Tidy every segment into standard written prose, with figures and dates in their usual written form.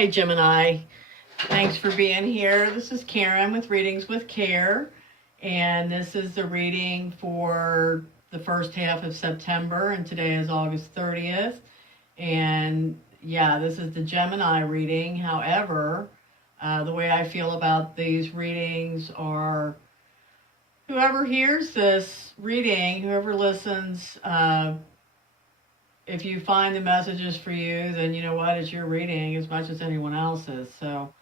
Hey Gemini, thanks for being here. This is Karen with Readings with Care, and this is the reading for the first half of September, and today is August 30th. And yeah, this is the Gemini reading. However, the way I feel about these readings are whoever hears this reading, whoever listens, if you find the messages for you, then you know what, it's your reading as much as anyone else's. So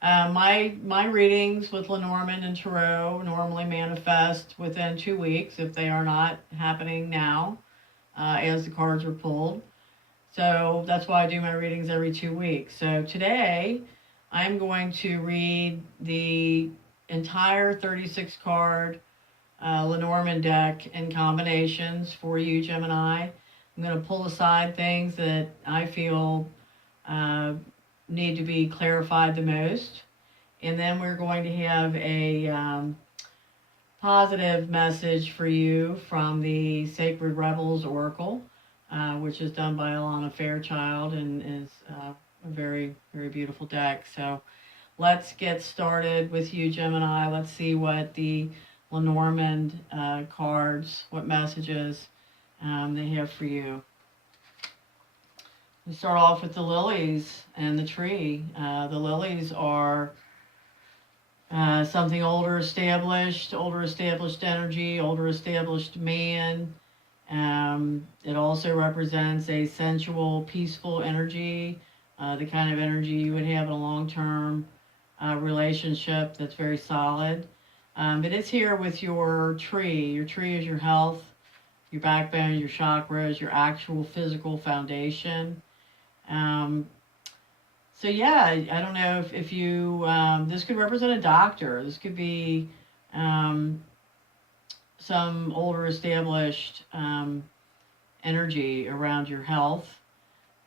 my readings with Lenormand and Tarot normally manifest within 2 weeks if they are not happening now as the cards are pulled. So that's why I do my readings every 2 weeks. So today I'm going to read the entire 36 card Lenormand deck in combinations for you, Gemini. I'm going to pull aside things that I feel need to be clarified the most. And then we're going to have a positive message for you from the Sacred Rebels Oracle, which is done by Alana Fairchild and is a very, very beautiful deck. So let's get started with you, Gemini. Let's see what the Lenormand cards, what messages they have for you. We start off with the lilies and the tree. The lilies are something older established energy, older established man. It also represents a sensual, peaceful energy, the kind of energy you would have in a long-term relationship that's very solid. It is here with your tree. Your tree is your health, your backbone, your chakras, your actual physical foundation. So yeah, I don't know if you, this could represent a doctor. This could be some older established energy around your health.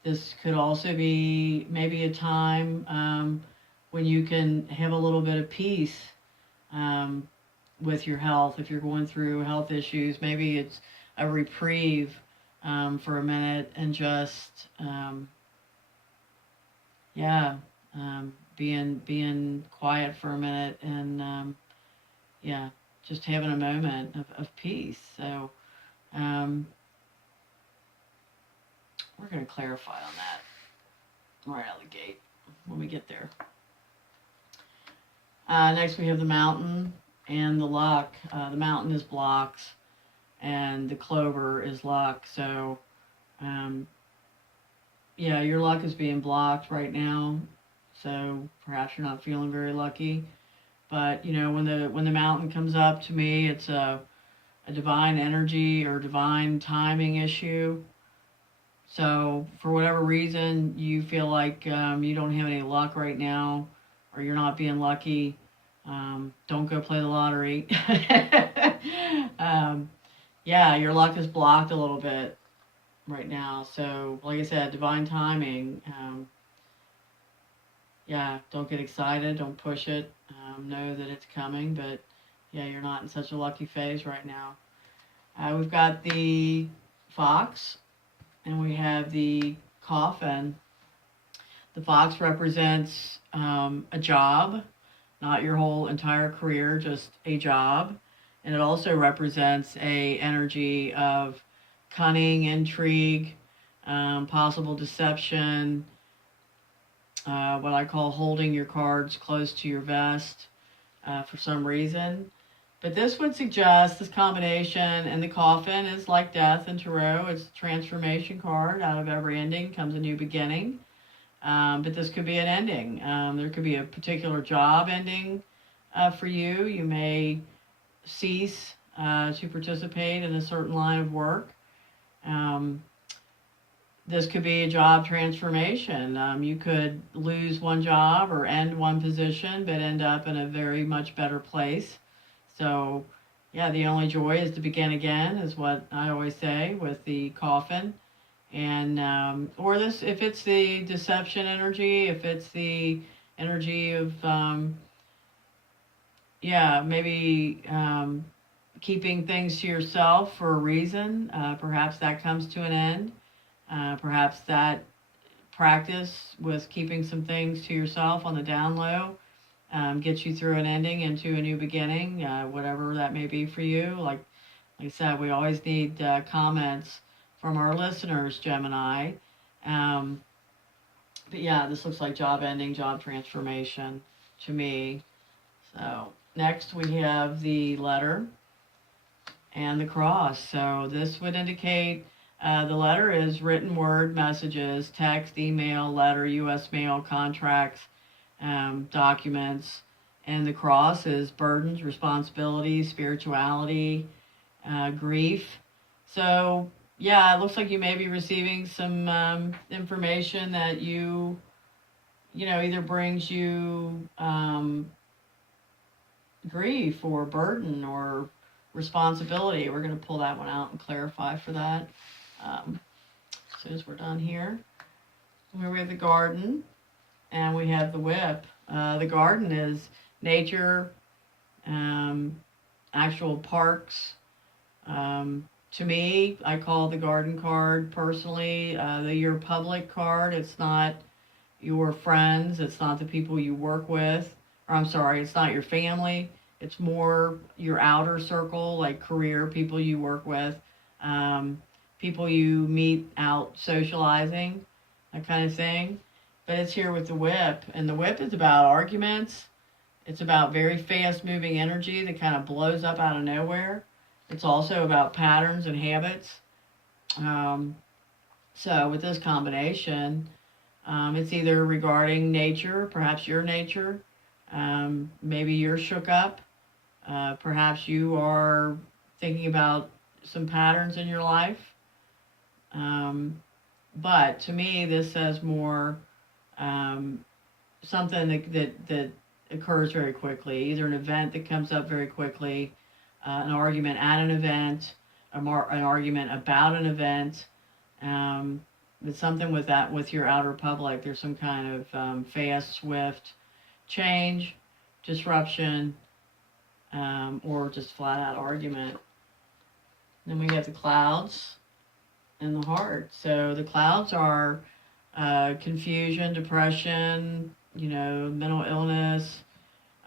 This could also be maybe a time when you can have a little bit of peace with your health. If you're going through health issues, maybe it's a reprieve for a minute and just being quiet for a minute and just having a moment of peace. So we're going to clarify on that right out of the gate when we get there. Next we have the mountain and the luck. The mountain is blocks and the clover is luck. So your luck is being blocked right now, so perhaps you're not feeling very lucky. But when the mountain comes up, to me it's a divine energy or divine timing issue. So for whatever reason you feel like you don't have any luck right now, or you're not being lucky, don't go play the lottery. Your luck is blocked a little bit right now. So like I said, divine timing. Don't get excited, don't push it. Know that it's coming, but you're not in such a lucky phase right now. We've got the fox and we have the coffin. The fox represents a job, not your whole entire career, just a job. And it also represents a energy of cunning, intrigue, possible deception, what I call holding your cards close to your vest for some reason. But this would suggest, this combination, and the coffin is like death in tarot. It's a transformation card. Out of every ending comes a new beginning. But this could be an ending. There could be a particular job ending for you. You may cease to participate in a certain line of work. This could be a job transformation. You could lose one job or end one position, but end up in a very much better place. So, the only joy is to begin again, is what I always say with the coffin. And or this, if it's the deception energy, if it's the energy of maybe keeping things to yourself for a reason, perhaps that comes to an end. Perhaps that practice with keeping some things to yourself on the down low. Get you through an ending into a new beginning, whatever that may be for you. Like I said, we always need comments from our listeners, Gemini. Um, but yeah, this looks like job ending, job transformation to me. So next we have the letter and the cross. So this would indicate the letter is written word, messages, text, email, letter, U.S. mail, contracts, documents. And the cross is burdens, responsibilities, spirituality, grief. So yeah, it looks like you may be receiving some information that either brings you grief or burden or responsibility. We're going to pull that one out and clarify for that as soon as we're done here. Here we have the garden and we have the whip. The garden is nature, actual parks. To me, I call the garden card personally your public card. It's not your friends. It's not the people you work with. Or I'm sorry, it's not your family. It's more your outer circle, like career, people you work with, people you meet out socializing, that kind of thing. But it's here with the whip. And the whip is about arguments. It's about very fast moving energy that kind of blows up out of nowhere. It's also about patterns and habits. So with this combination, it's either regarding nature, perhaps your nature. Maybe you're shook up. Perhaps you are thinking about some patterns in your life. But to me, this says more something that occurs very quickly, either an event that comes up very quickly, an argument at an event, an argument about an event. It's something with your outer public. There's some kind of fast, swift change, disruption, or just flat out argument. Then we have the clouds and the heart. So the clouds are confusion, depression, mental illness,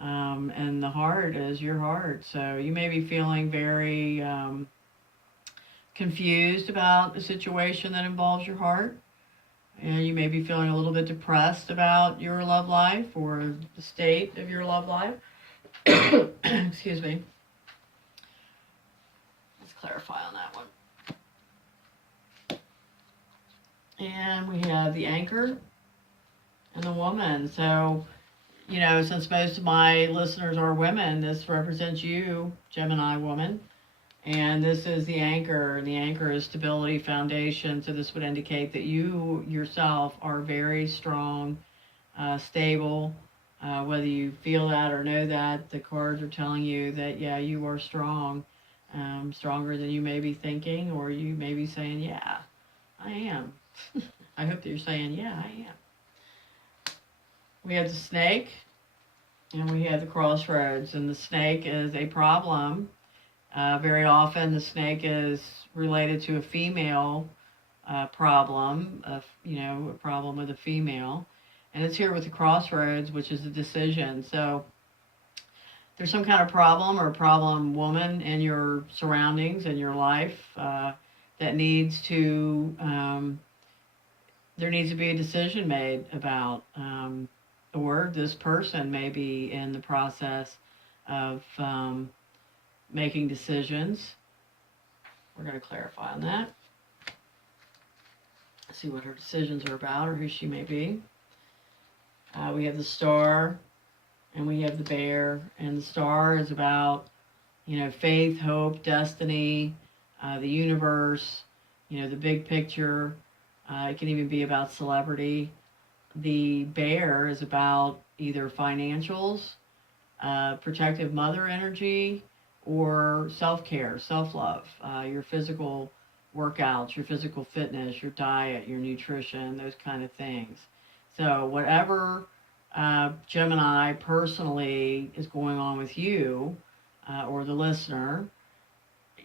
and the heart is your heart. So you may be feeling very confused about a situation that involves your heart. And you may be feeling a little bit depressed about your love life or the state of your love life. Excuse me. Let's clarify on that one. And we have the anchor and the woman. So, since most of my listeners are women, this represents you, Gemini woman. And this is the anchor, and the anchor is stability, foundation. So this would indicate that you yourself are very strong, stable. Whether you feel that or know that, the cards are telling you that, yeah, you are strong, stronger than you may be thinking, or you may be saying, yeah, I am. I hope that you're saying, yeah, I am. We have the snake, and we have the crossroads, and the snake is a problem. Very often the snake is related to a female problem, a problem with a female. And it's here with the crossroads, which is a decision. So there's some kind of problem or problem woman in your surroundings, in your life, that needs to, there needs to be a decision made about, or this person may be in the process of making decisions. We're going to clarify on that. See what her decisions are about or who she may be. We have the star and we have the bear. And the star is about, faith, hope, destiny, the universe, the big picture. It can even be about celebrity. The bear is about either financials, protective mother energy, or self-care, self-love, your physical workouts, your physical fitness, your diet, your nutrition, those kind of things. So whatever Gemini personally is going on with you or the listener,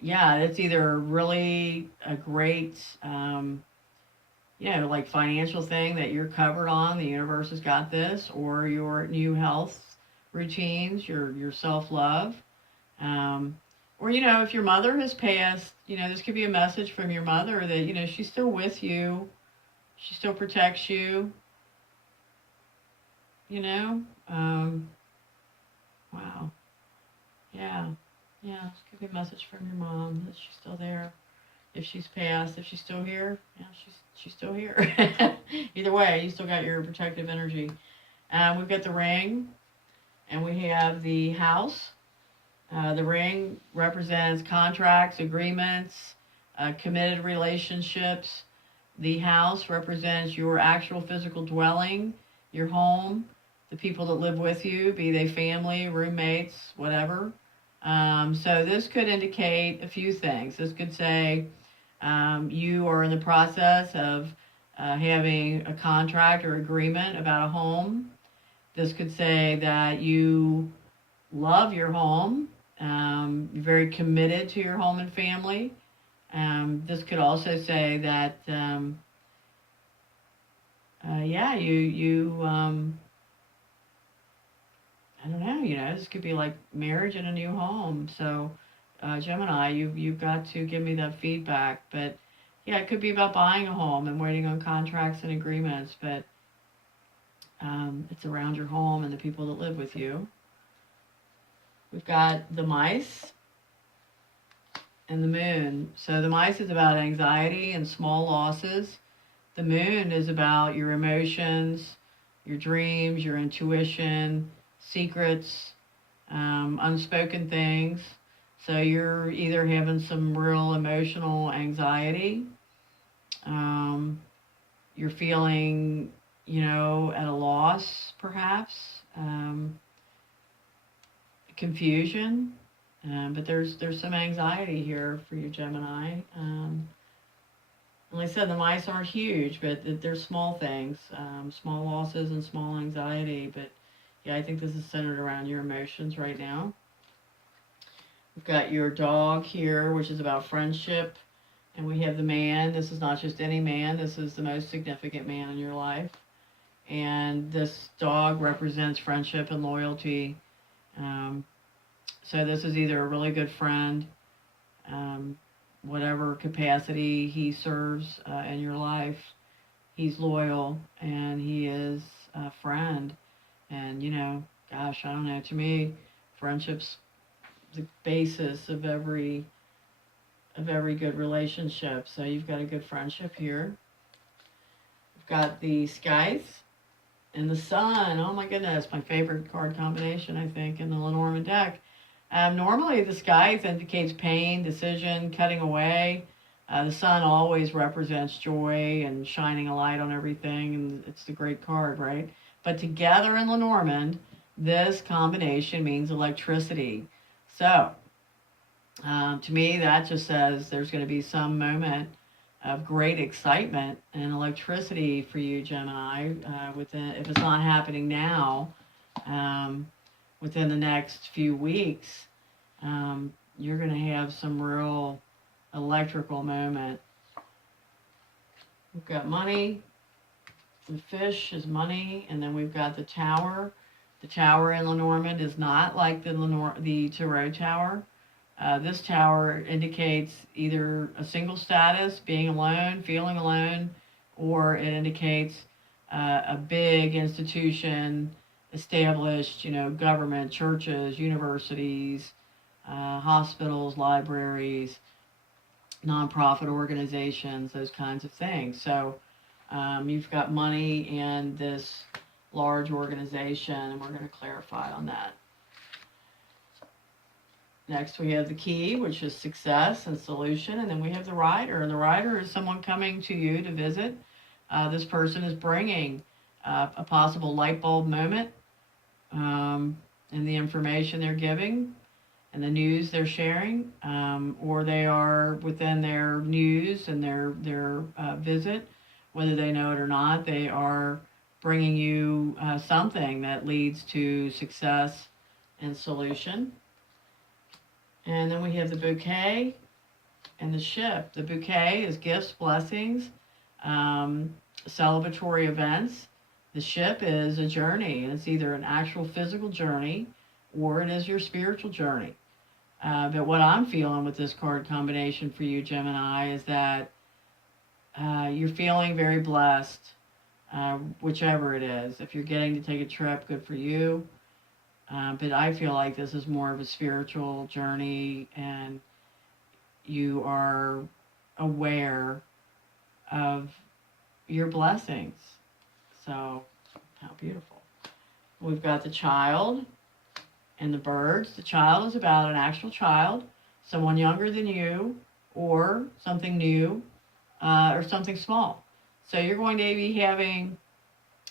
yeah, it's either really a great, like financial thing that you're covered on, the universe has got this, or your new health routines, your self-love. Um, or, if your mother has passed, this could be a message from your mother that, she's still with you. She still protects you, you know? Wow. Yeah. Yeah. This could be a message from your mom that she's still there. If she's passed, if she's still here, yeah, she's still here. Either way, you still got your protective energy. We've got the ring, and we have the house. The ring represents contracts, agreements, committed relationships. The house represents your actual physical dwelling, your home, the people that live with you, be they family, roommates, whatever. So this could indicate a few things. This could say you are in the process of having a contract or agreement about a home. This could say that you love your home. You're very committed to your home and family. This could also say that, yeah, I don't know, this could be like marriage in a new home. So, Gemini, you've got to give me that feedback. But yeah, it could be about buying a home and waiting on contracts and agreements. But it's around your home and the people that live with you. We've got the mice and the moon. So the mice is about anxiety and small losses. The moon is about your emotions, your dreams, your intuition, secrets, unspoken things. So you're either having some real emotional anxiety, you're feeling, at a loss, perhaps, confusion. But there's some anxiety here for you, Gemini. Like I said, the mice aren't huge, but they're small things, small losses and small anxiety. But yeah, I think this is centered around your emotions right now. We've got your dog here, which is about friendship. And we have the man. This is not just any man. This is the most significant man in your life. And this dog represents friendship and loyalty. So this is either a really good friend, whatever capacity he serves in your life. He's loyal and he is a friend. And, gosh, I don't know. To me, friendship's the basis of every good relationship. So you've got a good friendship here. We've got the scythe and the sun. Oh my goodness, my favorite card combination, I think, in the Lenormand deck. Normally, the scythe indicates pain, decision, cutting away. The sun always represents joy and shining a light on everything, and it's the great card, right? But together in Lenormand, this combination means electricity. So, to me, that just says there's going to be some moment of great excitement and electricity for you, Gemini. If it's not happening now, within the next few weeks, you're going to have some real electrical moment. We've got money. The fish is money, and then we've got the tower. The tower in Lenormand is not like the Tarot tower. This tower indicates either a single status, being alone, feeling alone, or it indicates a big institution established, government, churches, universities, hospitals, libraries, nonprofit organizations, those kinds of things. So you've got money in this large organization, and we're going to clarify on that. Next, we have the key, which is success and solution, and then we have the rider. And the rider is someone coming to you to visit. This person is bringing a possible light bulb moment in the information they're giving and the news they're sharing, or they are within their news and their visit, whether they know it or not, they are bringing you something that leads to success and solution. And then we have the bouquet and the ship. The bouquet is gifts, blessings. celebratory events. The ship is a journey, and it's either an actual physical journey or it is your spiritual journey. But what I'm feeling with this card combination for you, Gemini, is that you're feeling very blessed, whichever it is. If you're getting to take a trip, good for you. But I feel like this is more of a spiritual journey, and you are aware of your blessings. So, how beautiful. We've got the child and the birds. The child is about an actual child, someone younger than you, or something new, or something small. So you're going to be having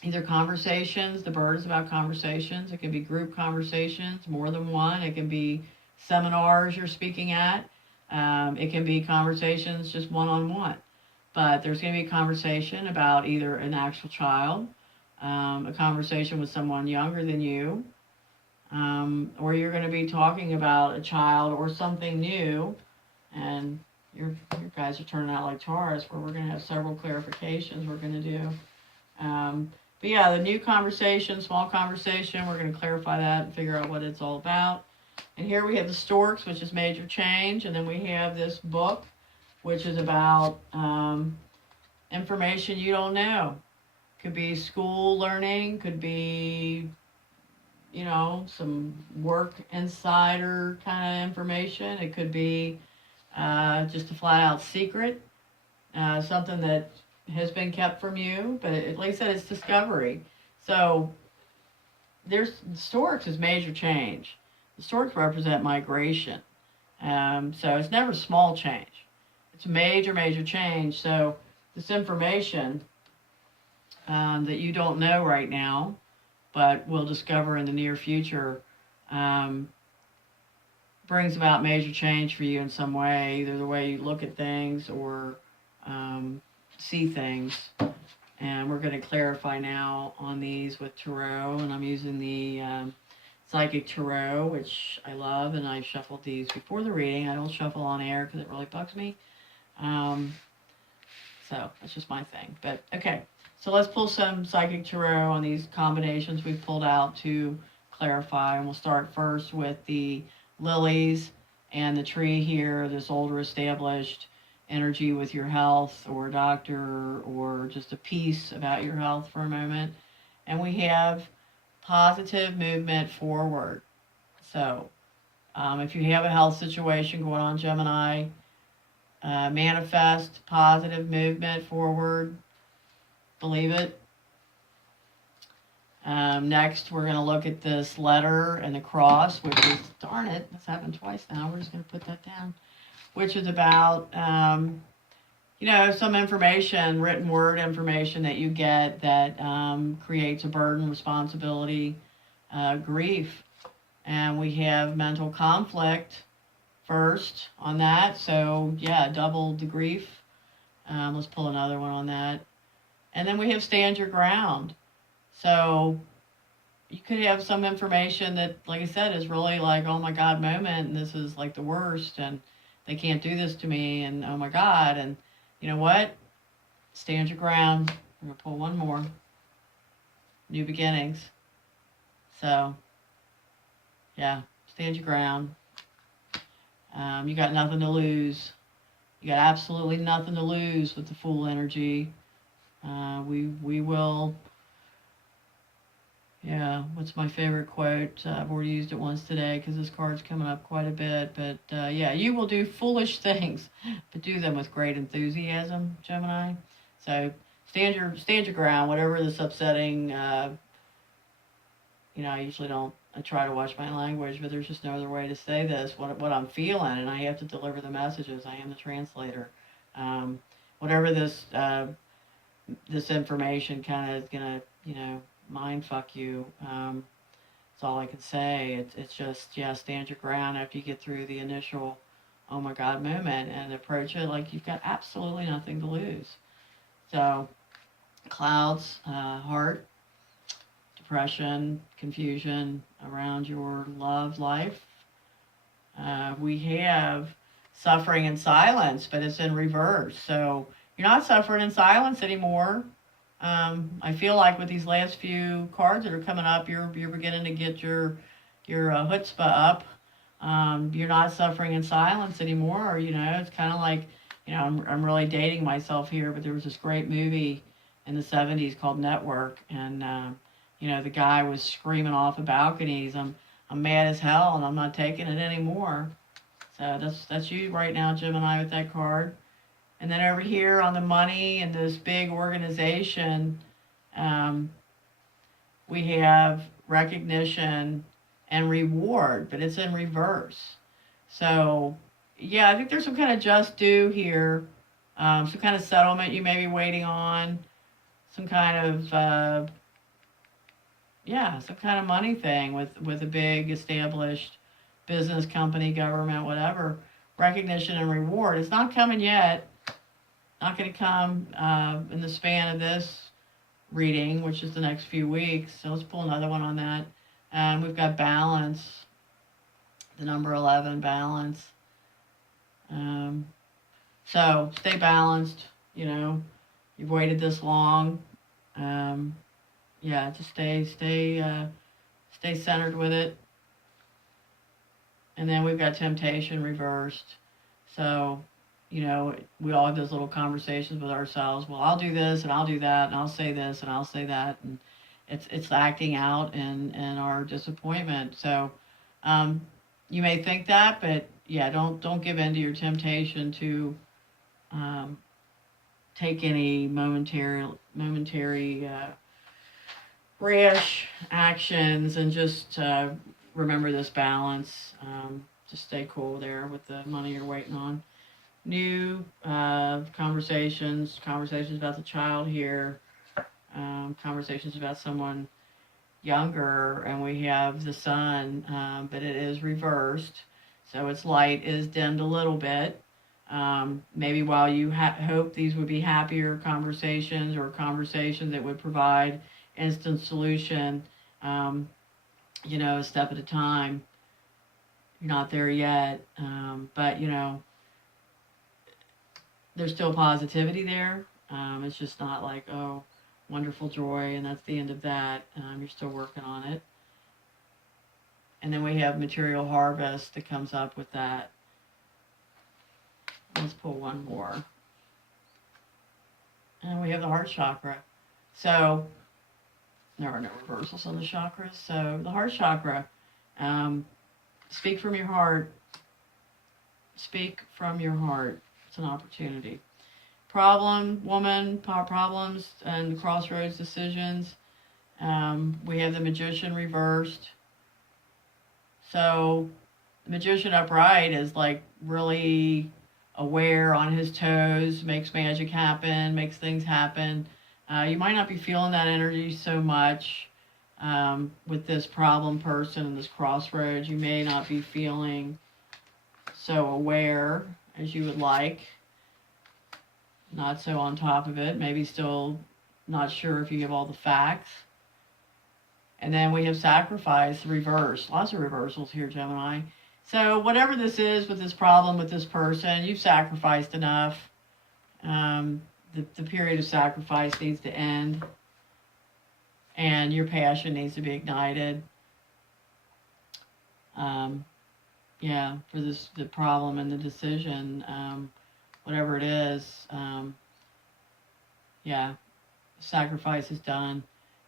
either conversations. The bird is about conversations. It can be group conversations, more than one. It can be seminars you're speaking at. It can be conversations just one-on-one. But there's going to be a conversation about either an actual child, a conversation with someone younger than you, or you're going to be talking about a child or something new. And your guys are turning out like Taurus, where we're going to have several clarifications we're going to do. But yeah, the new conversation, small conversation, we're going to clarify that and figure out what it's all about. And here we have the storks, which is major change. And then we have this book, which is about information you don't know. Could be school learning, could be, some work insider kind of information. It could be just a flat out secret, something that has been kept from you, but like I said, it's discovery. So storks is major change. The storks represent migration. So it's never small change. It's major, major change. So this information that you don't know right now, but will discover in the near future, brings about major change for you in some way, either the way you look at things or see things. And we're going to clarify now on these with tarot, and I'm using the psychic tarot, which I love, and I shuffled these before the reading. I don't shuffle on air because it really bugs me. So that's just my thing. But okay, so let's pull some psychic tarot on these combinations we've pulled out to clarify. And we'll start first with the lilies and the tree here, this older established energy with your health or a doctor or just a piece about your health for a moment. And we have positive movement forward. So if you have a health situation going on, Gemini, manifest positive movement forward. Believe it. Next, we're going to look at this letter and the cross, which is, darn it, that's happened twice now. We're just going to put that down. Which is about, some information, written word information that you get that creates a burden, responsibility, grief. And we have mental conflict first on that. So, yeah, double the grief. Let's pull another one on that. And then we have stand your ground. So you could have some information that, like I said, is really like, oh my God moment, and this is like the worst, and they can't do this to me, and oh my God, and you know what? Stand your ground. I'm going to pull one more. New beginnings. So, yeah, stand your ground. You got nothing to lose. You got absolutely nothing to lose with the Fool energy. We will. Yeah, what's my favorite quote? I've already used it once today because this card's coming up quite a bit. But yeah, you will do foolish things, but do them with great enthusiasm, Gemini. So stand your ground, whatever this upsetting. I usually don't. I try to watch my language, but there's just no other way to say this. What I'm feeling, and I have to deliver the messages. I am the translator. Whatever this information kind of is gonna, mind fuck you. That's all I can say. It's just, yeah, stand your ground after you get through the initial, oh my God moment, and approach it like you've got absolutely nothing to lose. So, clouds, heart, depression, confusion around your love life. We have suffering and silence, but it's in reverse. So you're not suffering in silence anymore. I feel like with these last few cards that are coming up, you're beginning to get your chutzpah up. You're not suffering in silence anymore. You know, it's kind of like, you know, I'm really dating myself here, but there was this great movie in the 70s called Network, and you know, the guy was screaming off the balconies, I'm mad as hell and I'm not taking it anymore. So that's you right now, Gemini, with that card. And then over here on the money and this big organization, um, we have recognition and reward, but it's in reverse. So, yeah, I think there's some kind of just due here, some kind of settlement you may be waiting on, some kind of, some kind of money thing with a big established business company, government, whatever. Recognition and reward. It's not coming yet. Not going to come in the span of this reading, which is the next few weeks. So let's pull another one on that. We've got balance, the number 11, balance. So stay balanced. You know, you've waited this long. Just stay centered with it. And then we've got temptation reversed. So, you know, we all have those little conversations with ourselves. Well, I'll do this and I'll do that and I'll say this and I'll say that, and it's acting out in our disappointment. So, you may think that, but yeah, don't give in to your temptation to take any momentary rash actions, and just remember this balance. Just stay cool there with the money you're waiting on. New conversations about the child here, conversations about someone younger, and we have the sun, but it is reversed, so its light is dimmed a little bit. Maybe while you hope these would be happier conversations, or conversations that would provide instant solution, you know, a step at a time. You're not there yet, but you know, there's still positivity there. It's just not like, oh, wonderful joy, and that's the end of that. You're still working on it. And then we have material harvest that comes up with that. Let's pull one more. And we have the heart chakra. So there are no reversals on the chakras. So the heart chakra, speak from your heart. Speak from your heart. It's an opportunity. Problems and crossroads decisions. We have the magician reversed. So the magician upright is like really aware, on his toes, makes magic happen, makes things happen. You might not be feeling that energy so much with this problem person and this crossroads. You may not be feeling so aware as you would like. Not so on top of it. Maybe still not sure if you have all the facts. And then we have sacrifice, reverse. Lots of reversals here, Gemini. So whatever this is with this problem with this person, you've sacrificed enough. The period of sacrifice needs to end. And your passion needs to be ignited. For the problem and the decision, whatever it is, sacrifice is done.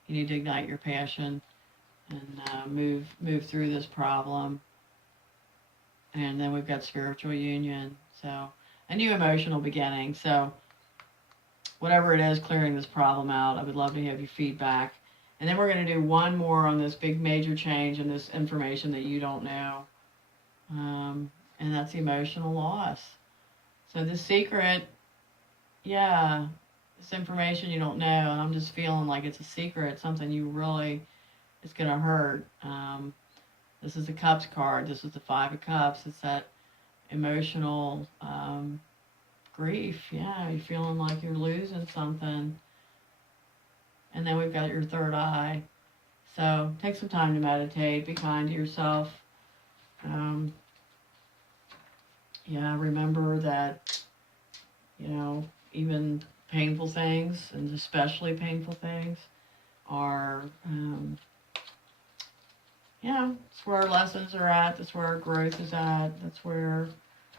You need to ignite your passion and move through this problem. And then we've got spiritual union, so a new emotional beginning. So whatever it is, clearing this problem out. I would love to have your feedback. And then we're going to do one more on this big major change and this information that you don't know. And that's emotional loss. So the secret, this information you don't know, and I'm just feeling like it's a secret, something you really, it's going to hurt. This is the Cups card. This is the Five of Cups. It's that emotional grief. Yeah, you're feeling like you're losing something. And then we've got your third eye. So take some time to meditate. Be kind to yourself. Remember that, even painful things, and especially painful things, are, that's where our lessons are at. That's where our growth is at. That's where,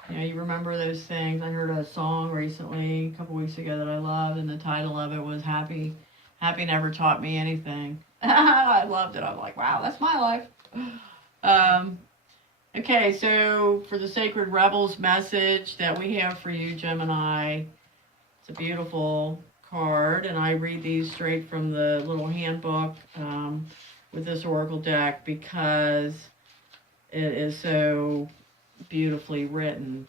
you remember those things. I heard a song recently, a couple weeks ago, that I loved, and the title of it was Happy. Happy never taught me anything. I loved it. I'm like, wow, that's my life. Um, okay, so for the Sacred Rebels message that we have for you, Gemini, it's a beautiful card, and I read these straight from the little handbook with this oracle deck because it is so beautifully written.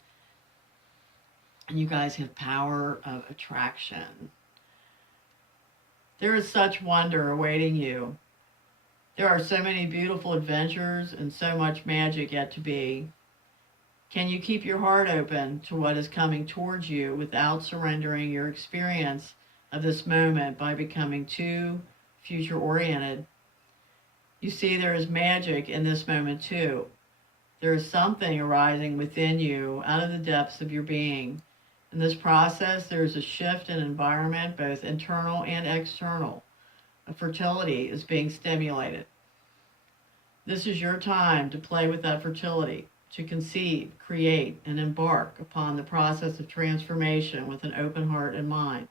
And you guys have power of attraction. There is such wonder awaiting you. There are so many beautiful adventures and so much magic yet to be. Can you keep your heart open to what is coming towards you without surrendering your experience of this moment by becoming too future oriented? You see, there is magic in this moment too. There is something arising within you out of the depths of your being. In this process, there is a shift in environment, both internal and external. A fertility is being stimulated. This is your time to play with that fertility, to conceive, create, and embark upon the process of transformation with an open heart and mind.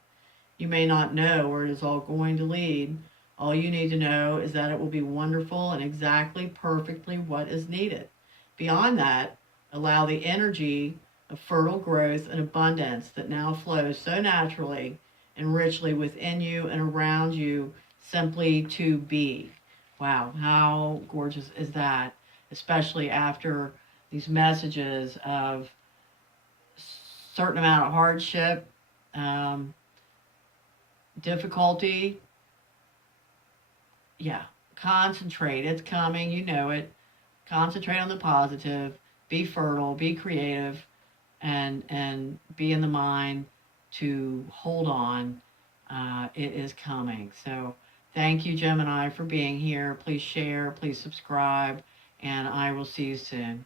You may not know where it is all going to lead. All you need to know is that it will be wonderful and exactly perfectly what is needed. Beyond that, allow the energy of fertile growth and abundance that now flows so naturally and richly within you and around you simply to be. Wow, how gorgeous is that? Especially after these messages of certain amount of hardship, difficulty. Yeah, concentrate. It's coming. You know it. Concentrate on the positive. Be fertile. Be creative, and be in the mind to hold on. It is coming. So thank you, Gemini, for being here. Please share. Please subscribe, and I will see you soon.